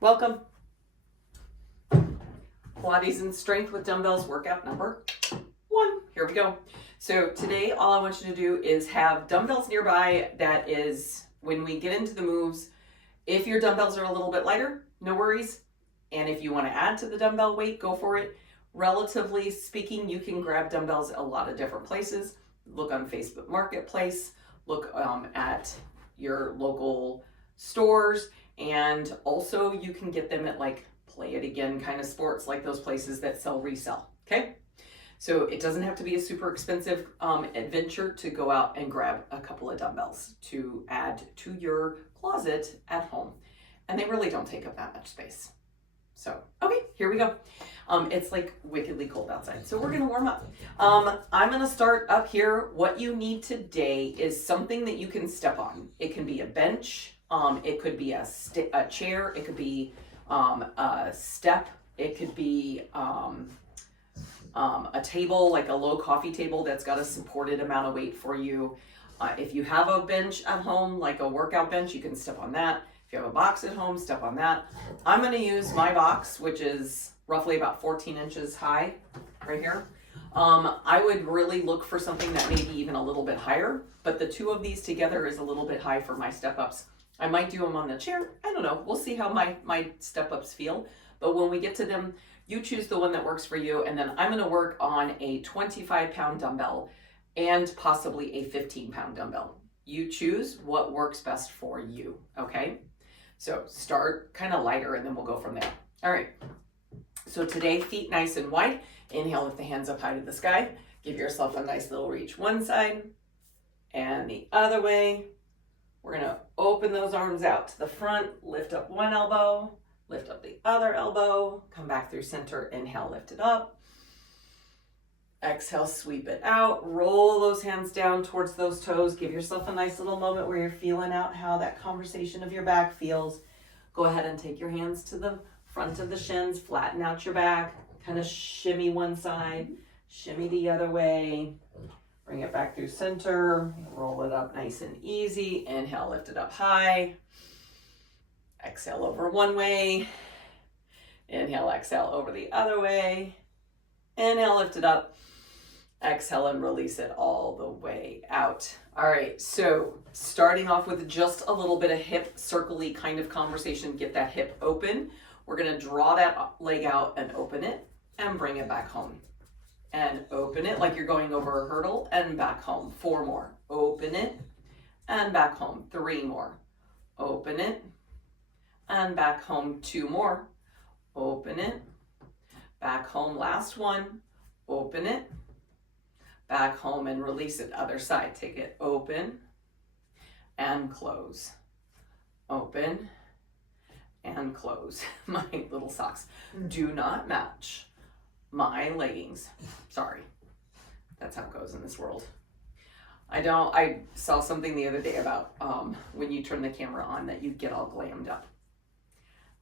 Welcome. Pilates and strength with dumbbells workout number 1. Here we go. So today all I want you to do is have dumbbells nearby. That is when we get into the moves. If your dumbbells are a little bit lighter, no worries. And if you want to add to the dumbbell weight, go for it. Relatively speaking, you can grab dumbbells a lot of different places. Look on Facebook Marketplace, look at your local stores, and also you can get them at like Play It Again kind of sports, like those places that sell resell. Okay, so it doesn't have to be a super expensive adventure to go out and grab a couple of dumbbells to add to your closet at home, and they really don't take up that much space. So okay, here we go. It's like wickedly cold outside, so we're gonna warm up. I'm gonna start up here. What you need today is something that you can step on. It can be a bench, it could be a chair, it could be a step, it could be a table, like a low coffee table that's got a supported amount of weight for you. If you have a bench at home, like a workout bench, you can step on that. If you have a box at home, step on that. I'm going to use my box, which is roughly about 14 inches high right here. I would really look for something that may be even a little bit higher, but the two of these together is a little bit high for my step-ups. I might do them on the chair. I don't know. We'll see how my step-ups feel. But when we get to them, you choose the one that works for you, and then I'm going to work on a 25-pound dumbbell and possibly a 15-pound dumbbell. You choose what works best for you, okay? So start kind of lighter and then we'll go from there. All right, so today, feet nice and wide. Inhale, lift the hands up high to the sky. Give yourself a nice little reach one side and the other way. We're gonna open those arms out to the front, lift up one elbow, lift up the other elbow, come back through center, inhale, lift it up. Exhale, sweep it out, roll those hands down towards those toes. Give yourself a nice little moment where you're feeling out how that conversation of your back feels. Go ahead and take your hands to the front of the shins, flatten out your back, kind of shimmy one side, shimmy the other way. Bring it back through center, roll it up nice and easy. Inhale, lift it up high. Exhale over one way. Inhale, exhale over the other way. Inhale, lift it up. Exhale and release it all the way out. All right, so starting off with just a little bit of hip circle-y kind of conversation. Get that hip open. We're gonna draw that leg out and open it and bring it back home. And open it like you're going over a hurdle and back home. 4 more. Open it and back home. 3 more. Open it and back home. 2 more. Open it, back home. Last one. Open it, back home, and release it. Other side. Take it open and close. Open and close. My little socks do not match my leggings. Sorry. That's how it goes in this world. I saw something the other day about when you turn the camera on that you get all glammed up.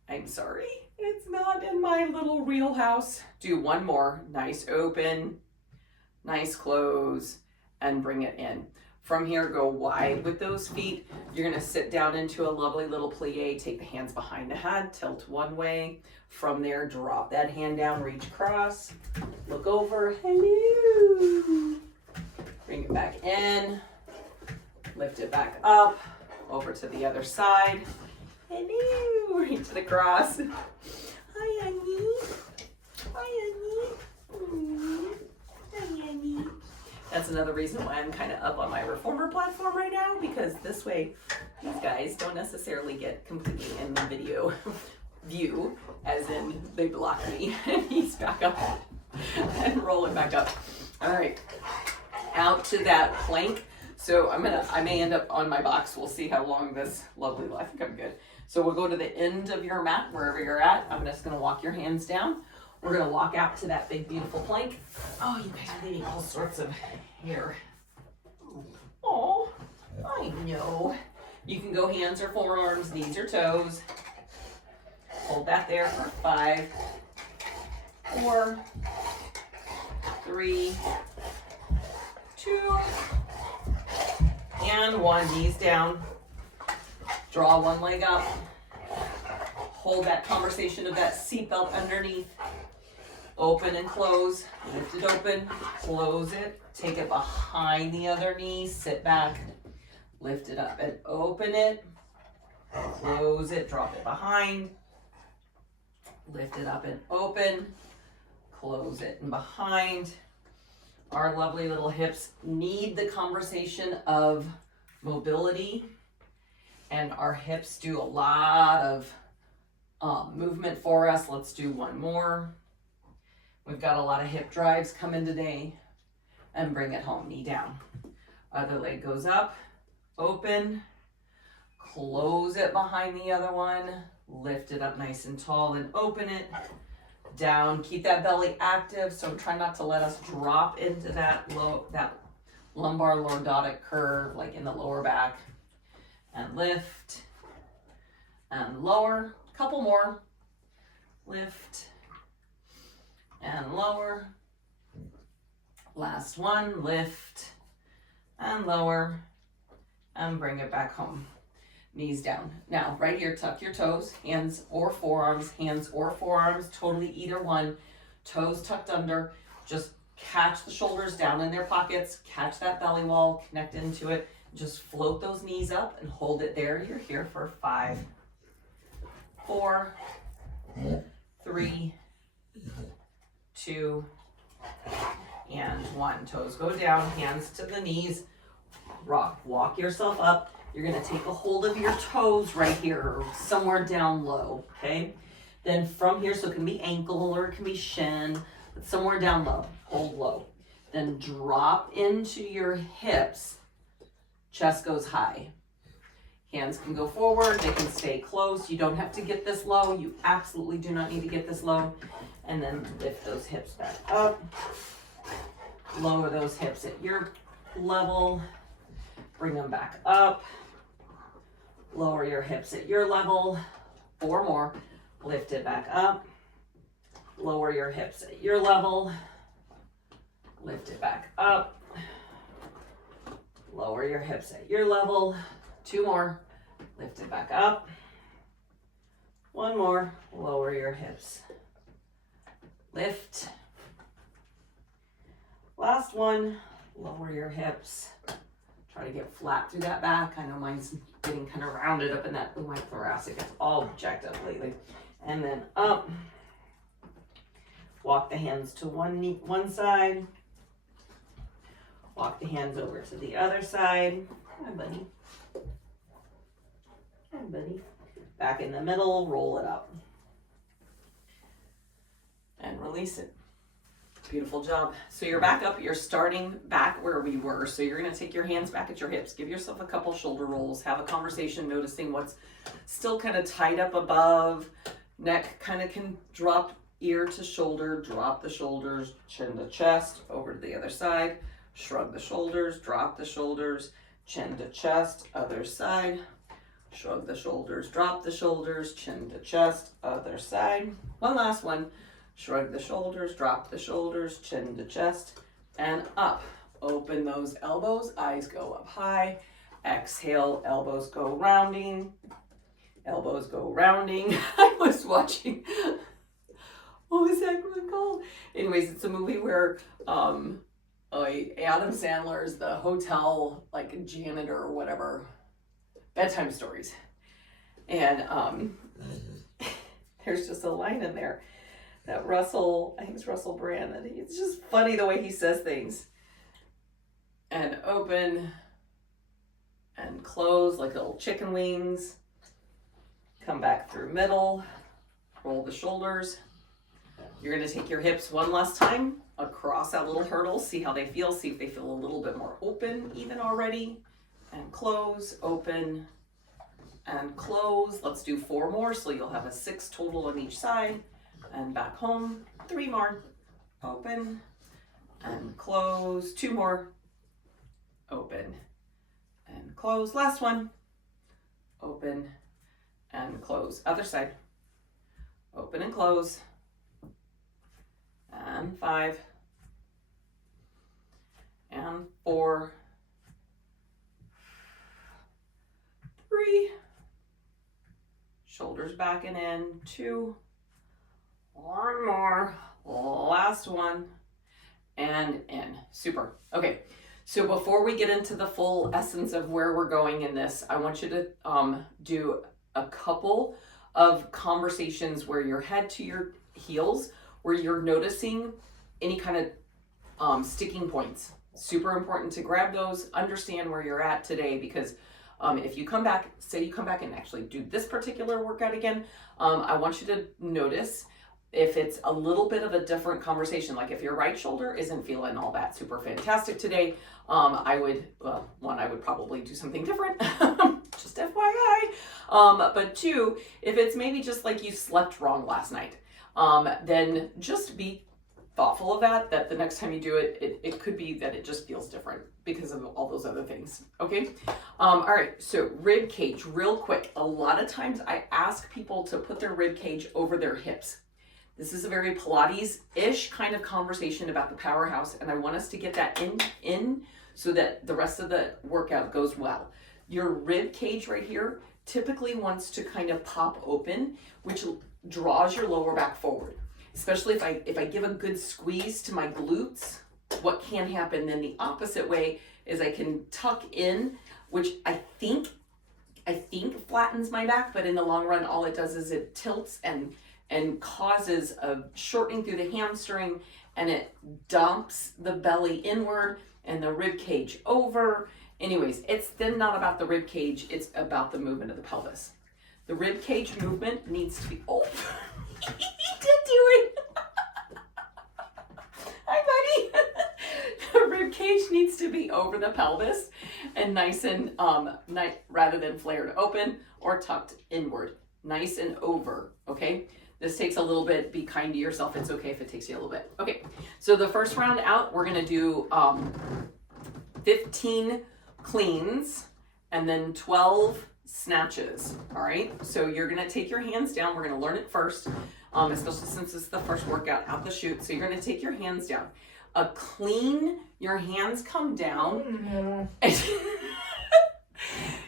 I'm sorry. It's not in my little wheelhouse. Do one more. Nice open, nice close, and bring it in. From here, go wide with those feet. You're gonna sit down into a lovely little plie. Take the hands behind the head, tilt one way. From there, drop that hand down, reach across, look over, hello. Bring it back in, lift it back up, over to the other side. Hello, reach it across. Hi, Annie. Hi, Annie. Hi, Annie. That's another reason why I'm kind of up on my reformer platform right now, because this way these guys don't necessarily get completely in the video view, as in they block me and he's back up and roll it back up. All right, out to that plank. So I may end up on my box. We'll see how long this lovely, I think I'm good. So we'll go to the end of your mat, wherever you're at. I'm just gonna walk your hands down. We're gonna walk out to that big, beautiful plank. Oh, you guys are leaving all sorts of hair. Oh, I know. You can go hands or forearms, knees or toes. Hold that there for 5, 4, 3, 2, and 1. Knees down. Draw one leg up. Hold that conversation of that seatbelt underneath. Open and close. Lift it open. Close it. Take it behind the other knee. Sit back. Lift it up and open it. Close it. Drop it behind. Lift it up and open. Close it and behind. Our lovely little hips need the conversation of mobility, and our hips do a lot of movement for us. Let's do one more. We've got a lot of hip drives coming today, and bring it home. Knee down. Other leg goes up, open, close it behind the other one, lift it up nice and tall and open it. Down, keep that belly active, so try not to let us drop into that lumbar lordotic curve, like in the lower back. And lift and lower. Couple more. Lift and lower. Last one. Lift and lower and bring it back home. Knees down. Now, right here, tuck your toes, hands or forearms, totally either one. Toes tucked under. Just catch the shoulders down in their pockets, catch that belly wall, connect into it. Just float those knees up and hold it there. You're here for 5, 4, 3, 2, and 1. Toes go down, hands to the knees. Rock, walk yourself up. You're gonna take a hold of your toes right here, or somewhere down low, okay? Then from here, so it can be ankle or it can be shin, but somewhere down low, hold low. Then drop into your hips, chest goes high. Hands can go forward, they can stay close. You don't have to get this low. You absolutely do not need to get this low. And then lift those hips back up. Lower those hips at your level. Bring them back up. Lower your hips at your level. 4 more. Lift it back up. Lower your hips at your level. Lift it back up. Lower your hips at your level. 2 more. Lift it back up. 1 more. Lower your hips. Lift. Last one. Lower your hips. Try to get flat through that back. I know mine's getting kind of rounded up in that, my thoracic is all jacked up lately. And then up. Walk the hands to one side. Walk the hands over to the other side. Hi, buddy. Hi, buddy. Back in the middle, roll it up. And release it. Beautiful job. So you're back up, you're starting back where we were. So you're gonna take your hands back at your hips, give yourself a couple shoulder rolls, have a conversation, noticing what's still kind of tied up above. Neck kind of can drop ear to shoulder, drop the shoulders, chin to chest, over to the other side. Shrug the shoulders, drop the shoulders, chin to chest, other side. Shrug the shoulders, drop the shoulders, chin to chest, other side. One last one. Shrug the shoulders, drop the shoulders, chin to chest, and up. Open those elbows, eyes go up high. Exhale, elbows go rounding. Elbows go rounding. I was watching, what was that one called? Anyways, it's a movie where Adam Sandler is the hotel, like, janitor or whatever. Bedtime stories. And there's just a line in there that Russell, I think it's Russell Brand, that it's just funny the way he says things. And open and close like little chicken wings. Come back through middle, roll the shoulders. You're gonna take your hips one last time across that little hurdle, see how they feel, see if they feel a little bit more open even already. And close, open, and close. Let's do 4 more, so you'll have a 6 total on each side. And back home. 3 more. Open and close. 2 more. Open and close. Last one. Open and close. Other side. Open and close. And 5. And 4. 3. shoulders back and in, 2, one more, last one, and in. Super. Okay, so before we get into the full essence of where we're going in this, I want you to do a couple of conversations where your head to your heels, where you're noticing any kind of sticking points. Super important to grab those, understand where you're at today, because if you come back, say you come back and actually do this particular workout again, I want you to notice if it's a little bit of a different conversation. Like if your right shoulder isn't feeling all that super fantastic today, I would probably do something different, just FYI. But 2, if it's maybe just like you slept wrong last night, then just be thoughtful of that the next time you do it, it could be that it just feels different because of all those other things. Okay. All right. So rib cage, real quick. A lot of times I ask people to put their rib cage over their hips. This is a very Pilates-ish kind of conversation about the powerhouse, and I want us to get that in so that the rest of the workout goes well. Your rib cage right here typically wants to kind of pop open, which draws your lower back forward. Especially if I give a good squeeze to my glutes, what can happen then the opposite way is I can tuck in, which I think flattens my back, but in the long run, all it does is it tilts and causes a shortening through the hamstring, and it dumps the belly inward and the rib cage over. Anyways, it's then not about the rib cage, it's about the movement of the pelvis. The rib cage movement needs to be, oh, he did do it. Hi, buddy. The rib cage needs to be over the pelvis and nice and, rather than flared open or tucked inward, nice and over, okay? This takes a little bit, be kind to yourself. It's okay if it takes you a little bit. Okay, so the first round out, we're gonna do 15 cleans and then 12 snatches, all right? So you're gonna take your hands down. We're gonna learn it first, especially since it's the first workout out the chute. So you're gonna take your hands down. A clean, your hands come down.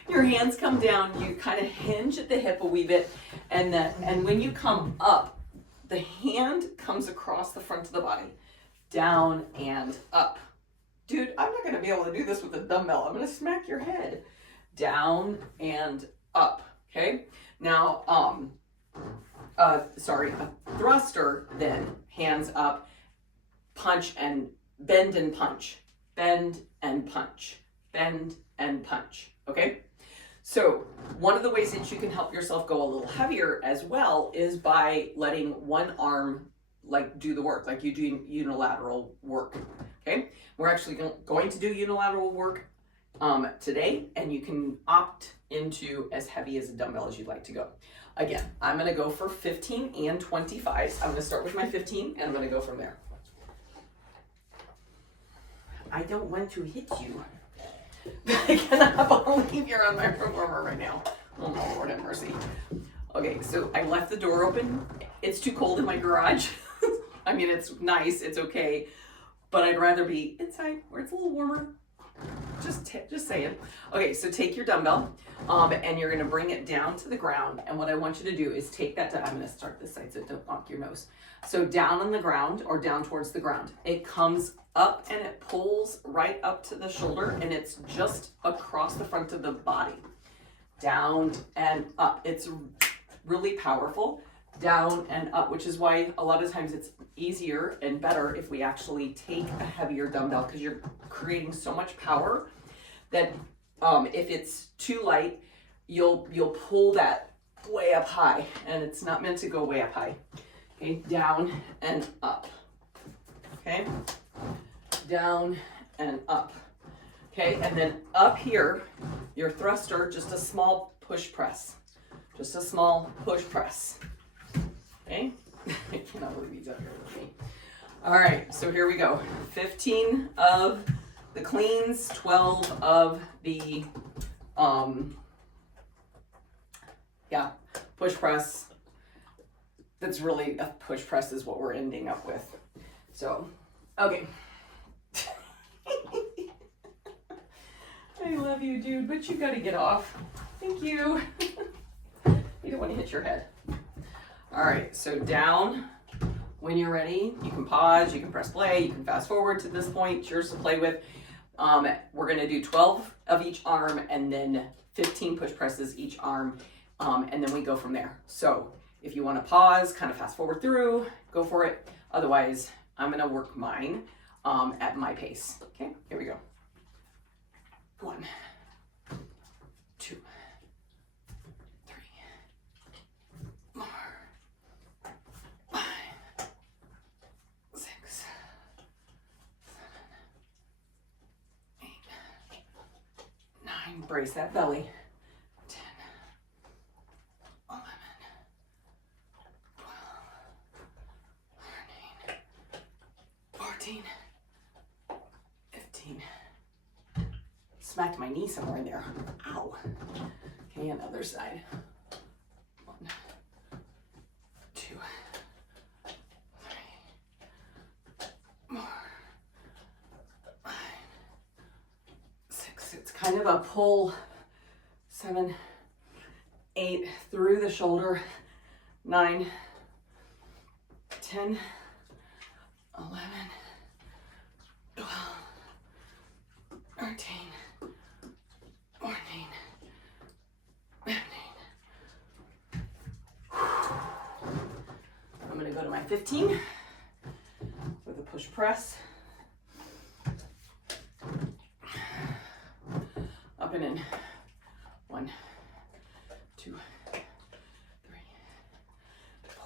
Your hands come down, you kind of hinge at the hip a wee bit, and when you come up, the hand comes across the front of the body, down and up. Dude, I'm not gonna be able to do this with a dumbbell. I'm gonna smack your head. Down and up, okay? Now, a thruster then, hands up, punch and bend and punch, bend and punch, bend and punch, okay? So one of the ways that you can help yourself go a little heavier as well is by letting one arm like do the work, like you do unilateral work, okay? We're actually going to do unilateral work today, and you can opt into as heavy as a dumbbell as you'd like to go. Again, I'm gonna go for 15 and 25. I'm gonna start with my 15 and I'm gonna go from there. I don't want to hit you. I cannot believe you're on my performer right now. Oh my Lord have mercy. Okay, so I left the door open. It's too cold in my garage. I mean, it's nice, it's okay, but I'd rather be inside where it's a little warmer. Just saying. Okay, so take your dumbbell, and you're gonna bring it down to the ground. And what I want you to do is take that I'm gonna start this side so don't knock your nose. So down on the ground or down towards the ground. It comes up and it pulls right up to the shoulder, and it's just across the front of the body. Down and up. It's really powerful. Down and up, which is why a lot of times it's easier and better if we actually take a heavier dumbbell, because you're creating so much power that if it's too light, you'll pull that way up high, and it's not meant to go way up high. Okay, down and up. Okay, down and up. Okay, and then up here, your thruster, just a small push press. Just a small push press. Okay, I cannot believe he's up here with me. All right, so here we go. 15 of the cleans, 12 of the, push press. That's really, a push press is what we're ending up with. So, okay. I love you, dude, but you gotta get off. Thank you. You don't when you hit your head. All right, so down. When you're ready, you can pause, you can press play, you can fast forward to this point, it's yours to play with. We're gonna do 12 of each arm and then 15 push presses each arm, and then we go from there. So if you wanna pause, kind of fast forward through, go for it. Otherwise, I'm gonna work mine at my pace. Okay, here we go. 1, 2, 3, 4, 5, 6, 7, 8, 9. Brace that belly. 10, 11, 12, 13, 14, 15. Smacked my knee somewhere in there. Ow. Okay, and other side. 1, 2, 3, 4, 5, 6. It's kind of a pull. 7, 8 through the shoulder. 9, 10, 11, 12, 13, 14, 15. I'm going to go to my 15 with a push press. Up and in. 1, 2, 3, 4,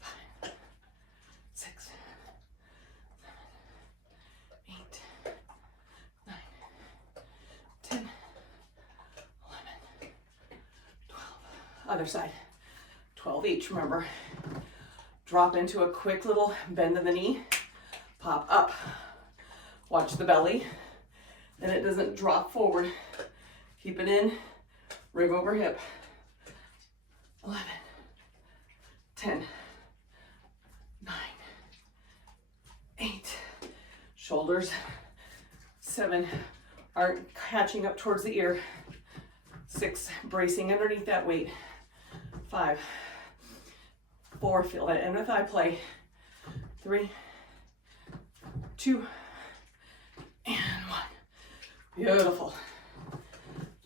5, 6, 7, 8, 9, 10, 11, 12. Other side. 12 each, remember. Drop into a quick little bend of the knee. Pop up. Watch the belly. Then it doesn't drop forward. Keep it in. Rib over hip. 11, 10, 9, 8. Shoulders. 7 are catching up towards the ear. 6, bracing underneath that weight. 5, 4, feel that inner thigh play. 3, 2, and 1. Beautiful.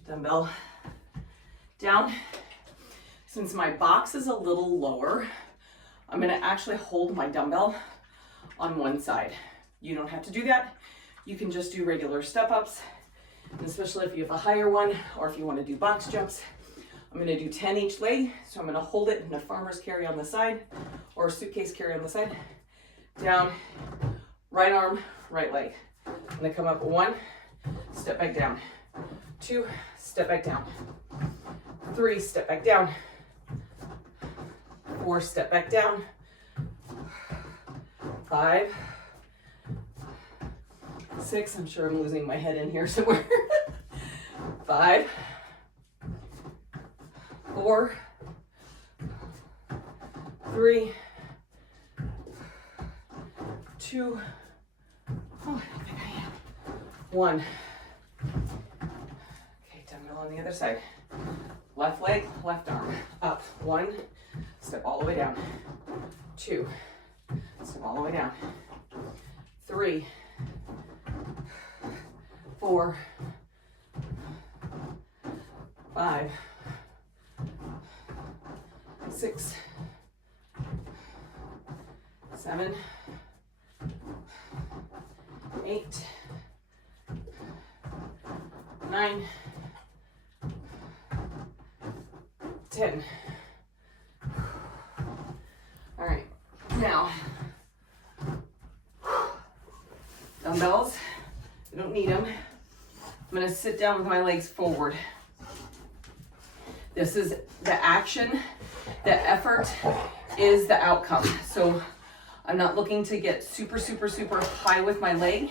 Dumbbell down. Since my box is a little lower, I'm gonna actually hold my dumbbell on one side. You don't have to do that. You can just do regular step ups, and especially if you have a higher one or if you want to do box jumps. I'm going to do 10 each leg, so I'm going to hold it in a farmer's carry on the side or a suitcase carry on the side. Down, right arm, right leg. I'm going to come up 1, step back down. 2, step back down. 3, step back down. 4, step back down. 5, 6, I'm sure I'm losing my head in here somewhere. 5, 4, 3, 2, oh, I don't think I am. 1. Okay, dumbbell on the other side. Left leg, left arm. Up. 1, step all the way down. 2, step all the way down. 3, 4, 5, 6, 7, 8, 9, 10. All right, now, dumbbells, I don't need them. I'm gonna sit down with my legs forward. This is the action, the effort is the outcome. So I'm not looking to get super, super, super high with my leg,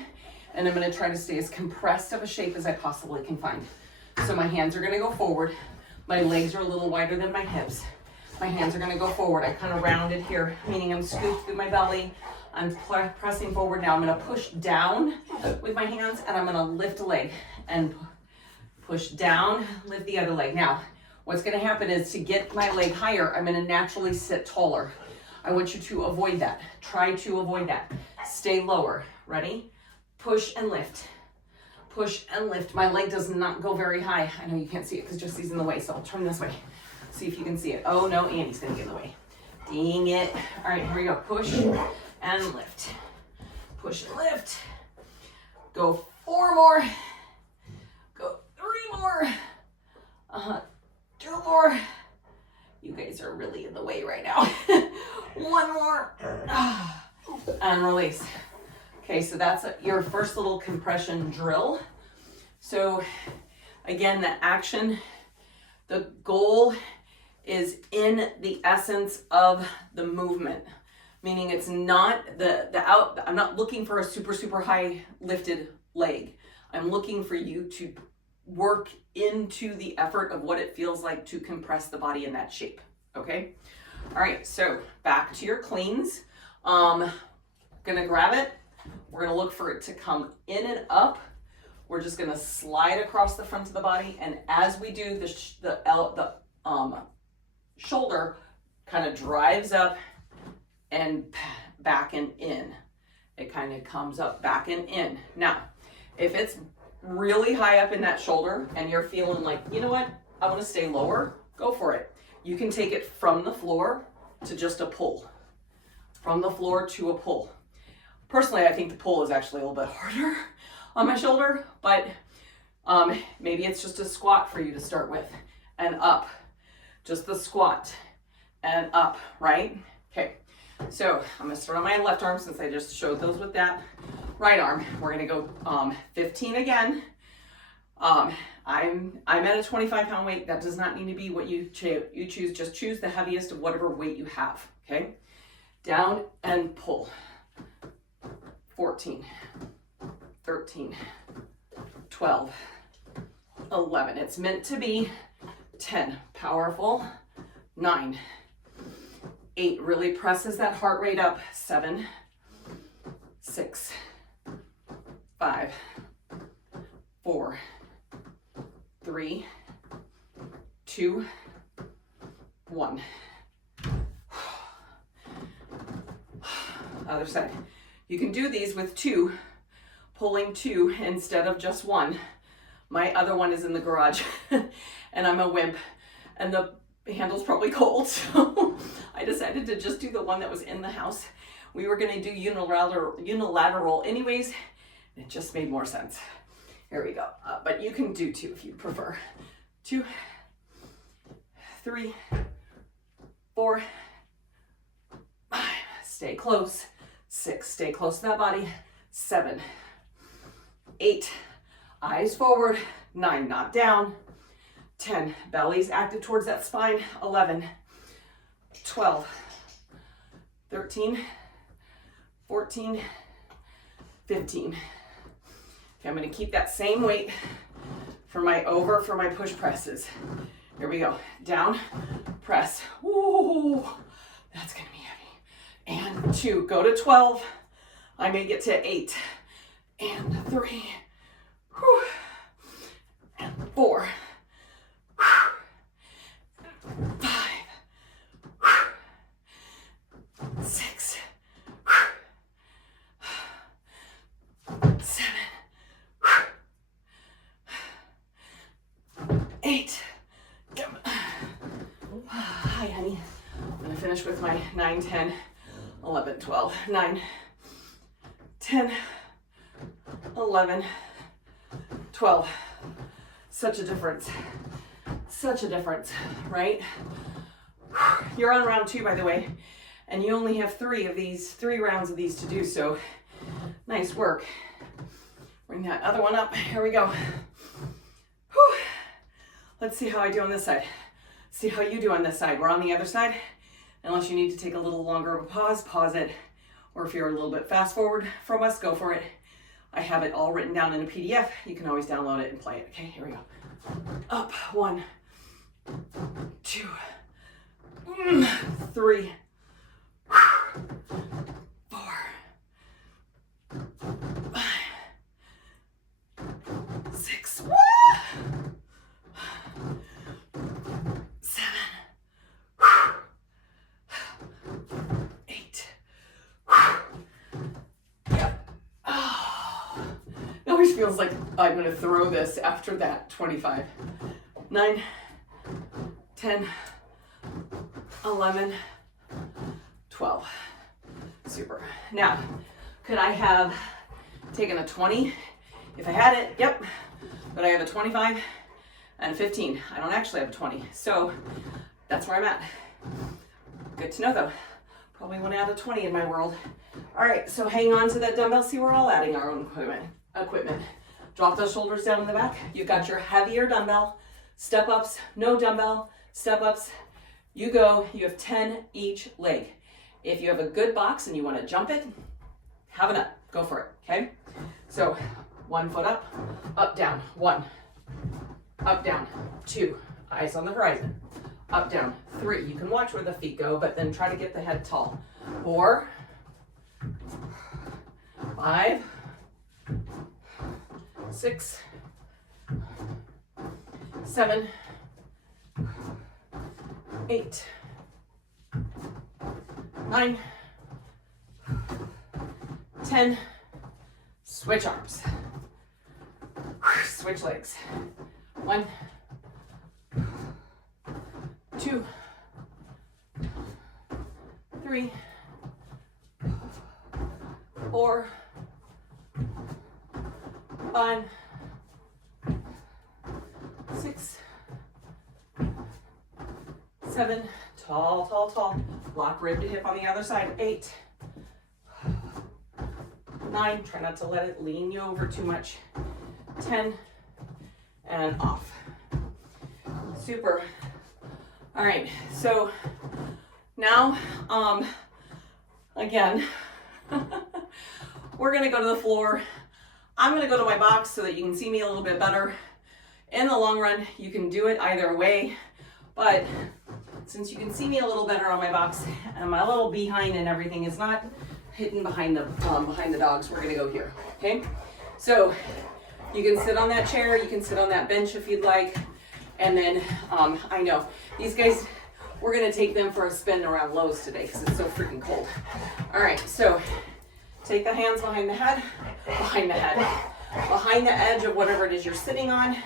and I'm gonna try to stay as compressed of a shape as I possibly can find. So my hands are gonna go forward. My legs are a little wider than my hips. My hands are gonna go forward. I kind of rounded here, meaning I'm scooped through my belly. I'm pressing forward now. I'm gonna push down with my hands, and I'm gonna lift a leg and push down, lift the other leg. Now, What's gonna happen is to get my leg higher, I'm gonna naturally sit taller. I want you to avoid that. Try to avoid that. Stay lower. Ready? Push and lift. Push and lift. My leg does not go very high. I know you can't see it because Jesse's in the way, so I'll turn this way. See if you can see it. Oh no, Andy's gonna get in the way. Dang it. All right, here we go. Push and lift. Push and lift. Go 4 more. Go 3 more. 2 more. You guys are really in the way right now. 1 more. And release. Okay, so that's your first little compression drill. So again, the action, the goal is in the essence of the movement, meaning it's not I'm not looking for a super high lifted leg. I'm looking for you to work into the effort of what it feels like to compress the body in that shape. Okay. All right. So back to your cleans. Gonna grab it. We're gonna look for it to come in and up. We're just gonna slide across the front of the body, and as we do, the shoulder kind of drives up and back and in. It kind of comes up, back and in. Now, if it's really high up in that shoulder and you're feeling like, you know what, I want to stay lower, go for it. You can take it from the floor to just a pull. From the floor to a pull. Personally, I think the pull is actually a little bit harder on my shoulder, but maybe it's just a squat for you to start with, and up. Just the squat and up, right? Okay, so I'm gonna start on my left arm since I just showed those with that right arm. We're gonna go 15 again. I'm at a 25-pound weight. That does not need to be what you choose. Just choose the heaviest of whatever weight you have, okay? Down and pull. 14, 13, 12, 11. It's meant to be. 10, powerful. 9, 8, really presses that heart rate up. 7, 6, 5, 4, 3, 2, 1. Other side. You can do these with 2, pulling 2 instead of just 1. My other one is in the garage and I'm a wimp and the handle's probably cold, so I decided to just do the one that was in the house. We were gonna do unilateral anyways. It just made more sense. Here we go. But you can do 2 if you prefer. 2, 3, 4, 5, stay close. 6, stay close to that body. 7, 8, eyes forward. 9, not down. 10, belly's active towards that spine. 11, 12, 13, 14, 15. Okay, I'm gonna keep that same weight for my push presses. Here we go. Down, press. Ooh, that's gonna be heavy. And 2, go to 12. I may get to 8. And 3. Whew. And 4. 5. 6. 7. 8. Hi, honey. I'm gonna finish with my 9, 10, 11, 12, 9, 10, 11, 12. Such a difference. Such a difference, right? You're on round 2, by the way, and you only have 3 rounds of these to do, so nice work. Bring that other one up. Here we go. Whew. Let's see how I do on this side. See how you do on this side. We're on the other side. Unless you need to take a little longer of a pause, pause it. Or if you're a little bit fast forward from us, go for it. I have it all written down in a PDF. You can always download it and play it. Okay, here we go. Up, 1, 2, 3, 4, 5, 6, feels like I'm gonna throw this after that. 25, 9, 10, 11, 12. Super. Now, could I have taken a 20? If I had it, yep. But I have a 25 and a 15. I don't actually have a 20. So that's where I'm at. Good to know though. Probably want to add a 20 in my world. All right, so hang on to that dumbbell. See, we're all adding our own equipment. Drop those shoulders down in the back. You've got your heavier dumbbell. Step ups, no dumbbell, step ups. You go, you have 10 each leg. If you have a good box and you want to jump it, have it up, go for it, okay? So 1 foot up, down, 1, up, down, 2, eyes on the horizon, up, down, 3. You can watch where the feet go, but then try to get the head tall. 4, 5, 6, 7, 8, 9, 10, switch arms, switch legs. 1, 2, 3, 4, 5, 6, 7, tall. Lock rib to hip on the other side. 8, 9, try not to let it lean you over too much. 10, and off. Super. All right, so now, again, we're gonna go to the floor. I'm gonna go to my box so that you can see me a little bit better. In the long run, you can do it either way, but since you can see me a little better on my box and my little behind and everything is not hidden behind the dogs, we're gonna go here, okay? So you can sit on that chair, you can sit on that bench if you'd like, and then I know these guys, we're gonna take them for a spin around Lowe's today because it's so freaking cold. All right, so take the hands behind the head, behind the edge of whatever it is you're sitting on.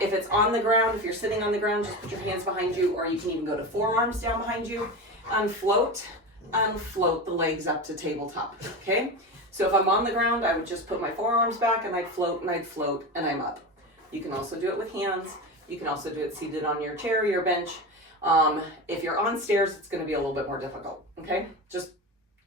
If it's on the ground, if you're sitting on the ground, just put your hands behind you, or you can even go to forearms down behind you and float the legs up to tabletop, okay? So if I'm on the ground, I would just put my forearms back and I'd float and I'm up. You can also do it with hands. You can also do it seated on your chair or your bench. If you're on stairs, it's gonna be a little bit more difficult, okay? Just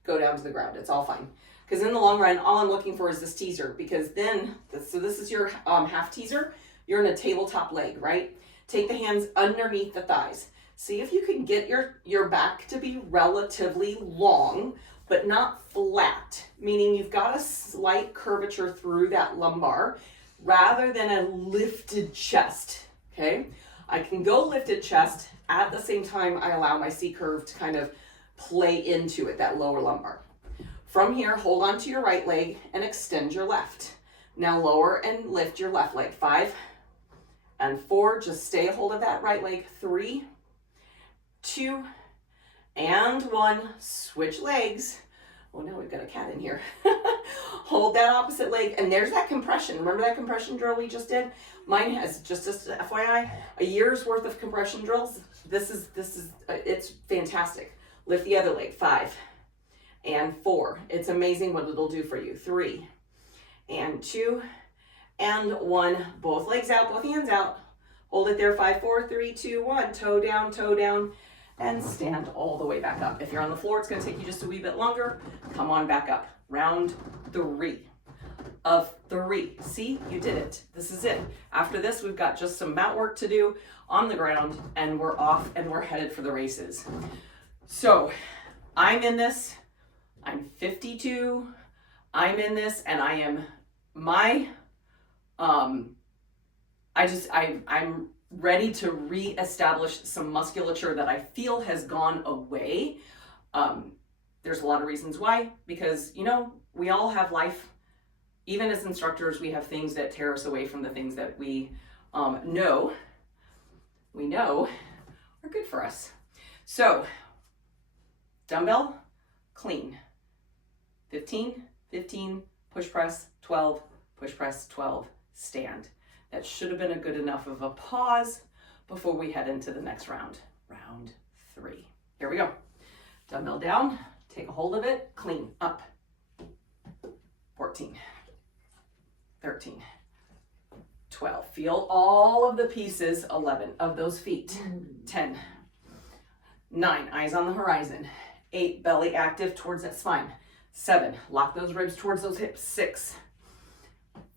go down to the ground, it's all fine. Because in the long run, all I'm looking for is this teaser, because then, so this is your half teaser, you're in a tabletop leg, right? Take the hands underneath the thighs. See if you can get your back to be relatively long, but not flat, meaning you've got a slight curvature through that lumbar rather than a lifted chest, okay? I can go lifted chest, at the same time I allow my C curve to kind of play into it, that lower lumbar. From here, hold on to your right leg and extend your left. Now lower and lift your left leg. 5 and 4, just stay a hold of that right leg. 3, 2, and 1, switch legs. Oh, now we've got a cat in here. Hold that opposite leg, and there's that compression. Remember that compression drill we just did? Mine has, just as FYI, a year's worth of compression drills. This is it's fantastic. Lift the other leg. 5 and 4. It's amazing what it'll do for you. 3 and 2 and 1. Both legs out, both hands out. Hold it there. 5, 4, 3, 2, 1. Toe down, and stand all the way back up. If you're on the floor, it's going to take you just a wee bit longer. Come on back up. Round 3 of 3. See, you did it. This is it. After this, we've got just some mat work to do on the ground, and we're off and we're headed for the races. So I'm in this. I'm 52. I'm in this, and I am I'm ready to reestablish some musculature that I feel has gone away. There's a lot of reasons why, because, you know, we all have life. Even as instructors, we have things that tear us away from the things that we know are good for us. So, dumbbell, clean. 15, push press, 12, push press, 12, stand. That should have been a good enough of a pause before we head into the next round. Round 3. Here we go. Dumbbell down, take a hold of it, clean, up. 14, 13, 12. Feel all of the pieces, 11 of those feet. 10, 9, eyes on the horizon. 8, belly active towards that spine. 7, lock those ribs towards those hips. 6,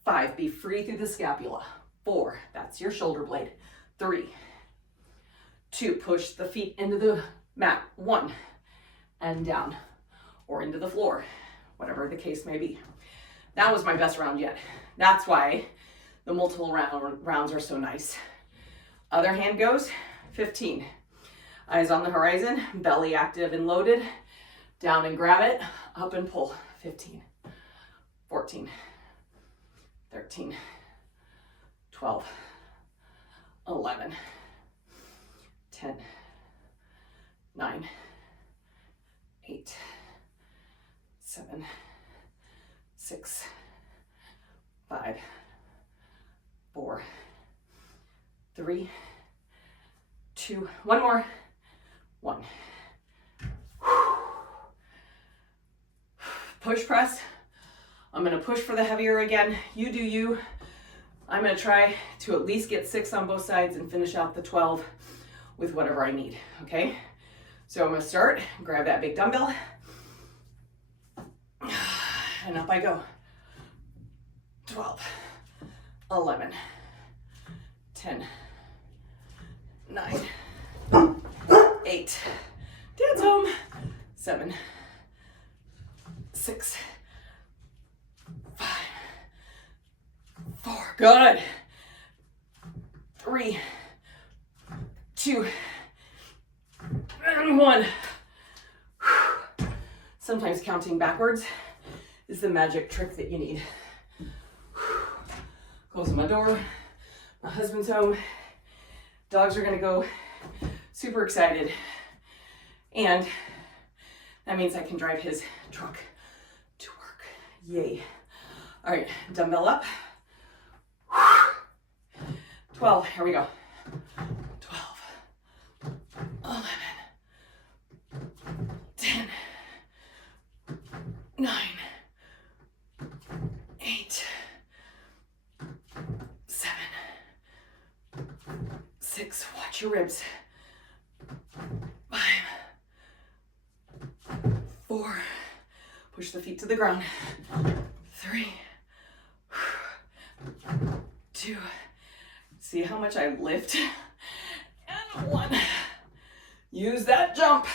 5, be free through the scapula. 4, that's your shoulder blade. 3, 2, push the feet into the mat. 1, and down, or into the floor, whatever the case may be. That was my best round yet. That's why the multiple rounds are so nice. Other hand goes, 15. Eyes on the horizon, belly active and loaded. Down and grab it, up and pull. 15, 14, 13, 12, 11, 10, 9, 8, 7, 6, 5, 4, 3, 2, one more, 1. Push press. I'm gonna push for the heavier again. You do you. I'm gonna try to at least get 6 on both sides and finish out the 12 with whatever I need, okay? So I'm gonna start, grab that big dumbbell, and up I go. 12, 11, 10, 9, 8, dance home, 7, 6, 5, 4, good. 3, 2, and 1. Sometimes counting backwards is the magic trick that you need. Closing my door, my husband's home, dogs are gonna go, super excited, and that means I can drive his truck to work. Yay. All right, dumbbell up. 12, here we go. 12, 11, 10, 9, 8, 7, 6, watch your ribs. 5, 4, push the feet to the ground. 3, 2, see how much I lift? And 1. Use that jump.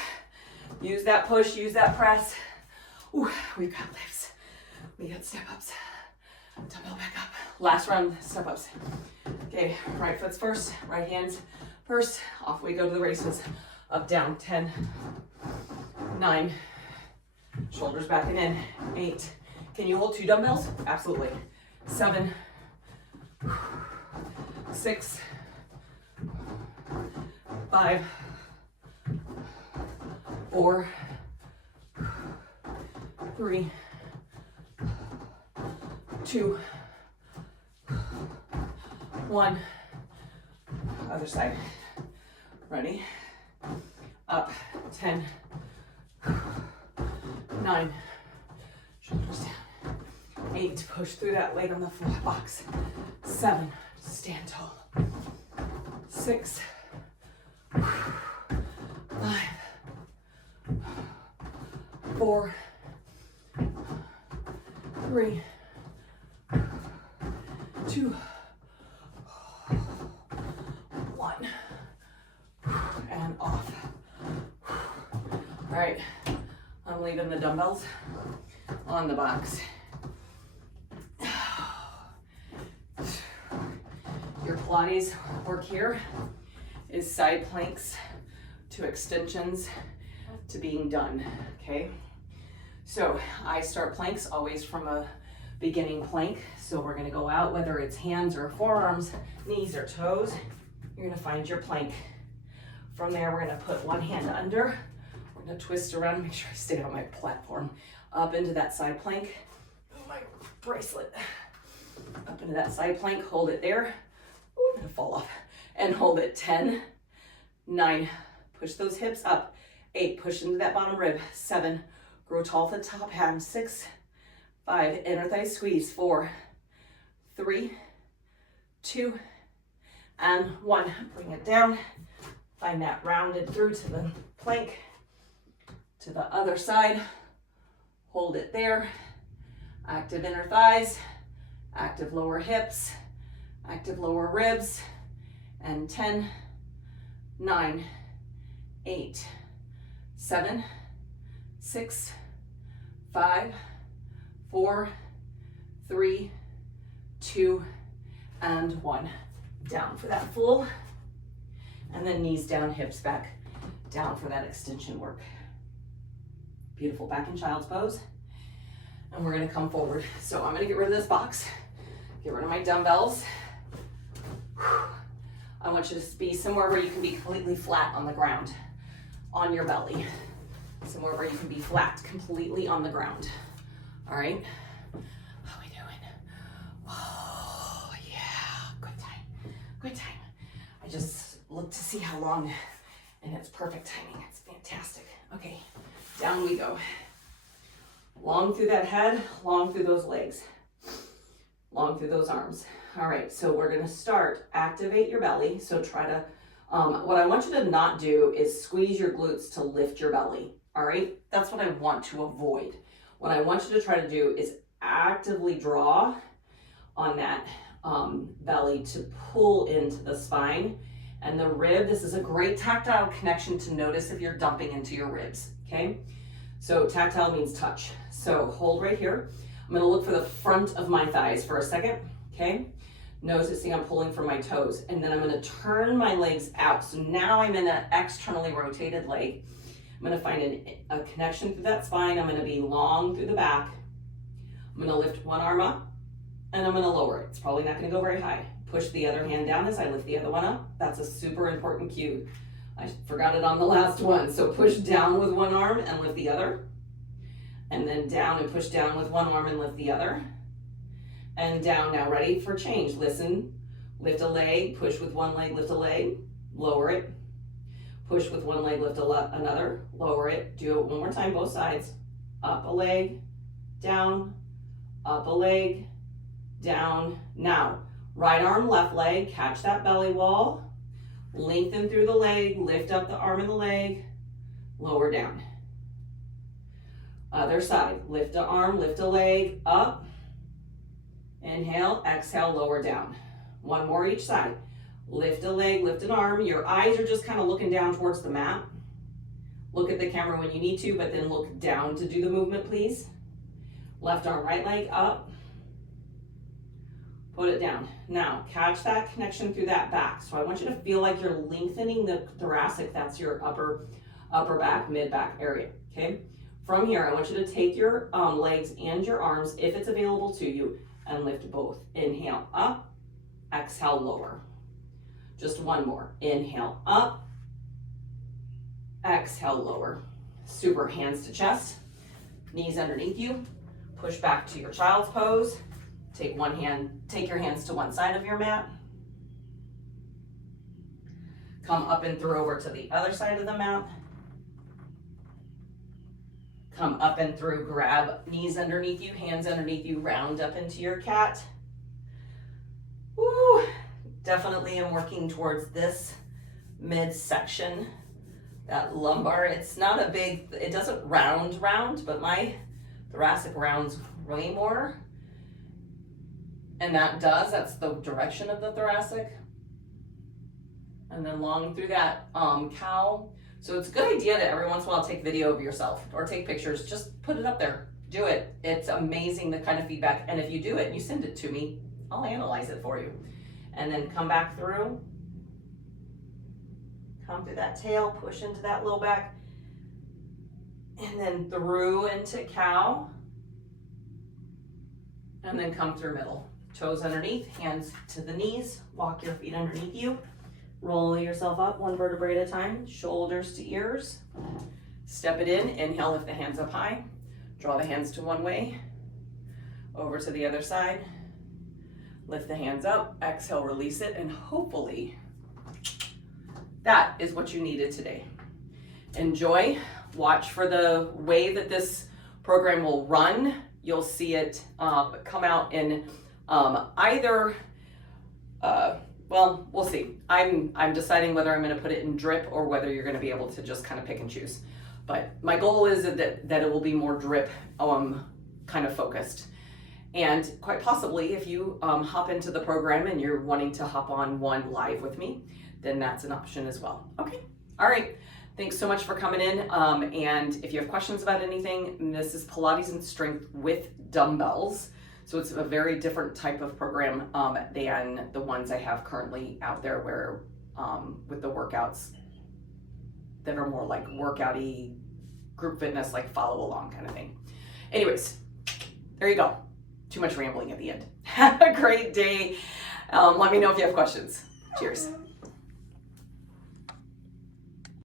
Use that push, use that press. Ooh, we've got lifts. We got step ups. Dumbbell back up. Last round, step ups. Okay, right foot's first, right hand's first. Off we go to the races. Up, down, 10, 9, shoulders back and in, 8. Can you hold 2 dumbbells? Absolutely. 7, 6, 5, 4, 3, 2, 1. Other side. Ready? Up. 10, 9, shoulders down. 8, push through that leg on the floor box. 7, stand tall. 6, 5, 4, 3, 2, 1, and off. All right, I'm leaving the dumbbells on the box. Your Pilates work here is side planks to extensions to being done, okay? So I start planks always from a beginning plank. So we're gonna go out, whether it's hands or forearms, knees or toes, you're gonna find your plank. From there, we're gonna put one hand under. We're gonna twist around and make sure I stay on my platform. Up into that side plank. Oh, my bracelet. Up into that side plank, hold it there. Ooh, I'm gonna fall off. And hold it, 10, 9, push those hips up, 8, push into that bottom rib, 7, grow tall to the top hand, 6, 5, inner thigh squeeze, 4, 3, 2, and 1. Bring it down, find that rounded through to the plank, to the other side, hold it there, active inner thighs, active lower hips, active lower ribs, and 10, 9, 8, 7, 6, 5, 4, 3, 2, and 1. Down for that full, and then knees down, hips back, down for that extension work. Beautiful, back in child's pose. And we're gonna come forward. So I'm gonna get rid of this box, get rid of my dumbbells. I want you to be somewhere where you can be completely flat on the ground, on your belly. Somewhere where you can be flat, completely on the ground. All right? How we doing? Oh, yeah, good time, good time. I just looked to see how long, and it's perfect timing, it's fantastic. Okay, down we go. Long through that head, long through those legs, long through those arms. All right, so we're gonna start, activate your belly. So try to, what I want you to not do is squeeze your glutes to lift your belly, all right? That's what I want to avoid. What I want you to try to do is actively draw on that belly to pull into the spine and the rib. This is a great tactile connection to notice if you're dumping into your ribs, okay? So tactile means touch. So hold right here. I'm gonna look for the front of my thighs for a second, okay? Noticing I'm pulling from my toes, and then I'm gonna turn my legs out. So now I'm in an externally rotated leg. I'm gonna find a connection through that spine. I'm gonna be long through the back. I'm gonna lift one arm up, and I'm gonna lower it. It's probably not gonna go very high. Push the other hand down as I lift the other one up. That's a super important cue. I forgot it on the last one. So push down with one arm and lift the other. And then down and push down with one arm and lift the other. And down. Now ready for change. Listen, lift a leg, push with one leg, lift a leg, lower it. Push with one leg, lift another, lower it. Do it one more time, both sides. Up a leg, down, up a leg, down. Now, right arm, left leg, catch that belly wall. Lengthen through the leg, lift up the arm and the leg, lower down. Other side, lift an arm, lift a leg, up. Inhale, exhale, lower down. One more each side. Lift a leg, lift an arm. Your eyes are just kind of looking down towards the mat. Look at the camera when you need to, but then look down to do the movement, please. Left arm, right leg, up. Put it down. Now, catch that connection through that back. So I want you to feel like you're lengthening the thoracic. That's your upper back, mid back area, okay? From here, I want you to take your legs and your arms, if it's available to you, and lift both. Inhale, up. Exhale, lower. Just one more. Inhale, up. Exhale, lower. Super. Hands to chest, knees underneath you. Push back to your child's pose. Take your hands to one side of your mat. Come up and through over to the other side of the mat. Come up and through, grab knees underneath you, hands underneath you, round up into your cat. Woo! Definitely am working towards this midsection, that lumbar. It's not a big, it doesn't round, but my thoracic rounds way more. And that's the direction of the thoracic. And then long through that cow. So it's a good idea to every once in a while take video of yourself or take pictures. Just put it up there. Do it. It's amazing the kind of feedback. And if you do it and you send it to me, I'll analyze it for you. And then come back through. Come through that tail, push into that low back. And then through into cow. And then come through middle. Toes underneath, hands to the knees. Walk your feet underneath you. Roll yourself up one vertebrae at a time. Shoulders to ears. Step it in. Inhale, lift the hands up high. Draw the hands to one way. Over to the other side. Lift the hands up, exhale, release it, and hopefully that is what you needed today. Enjoy. Watch for the way that this program will run. You'll see it come out in either, well, we'll see. I'm deciding whether I'm going to put it in drip or whether you're going to be able to just kind of pick and choose. But my goal is that it will be more drip kind of focused. And quite possibly, if you hop into the program and you're wanting to hop on one live with me, then that's an option as well. Okay, all right. Thanks so much for coming in. And if you have questions about anything, this is Pilates and Strength with dumbbells. So it's a very different type of program than the ones I have currently out there where with the workouts that are more like workout-y, group fitness, like follow along kind of thing. Anyways, there you go. Too much rambling at the end. Have a great day. Let me know if you have questions. Cheers.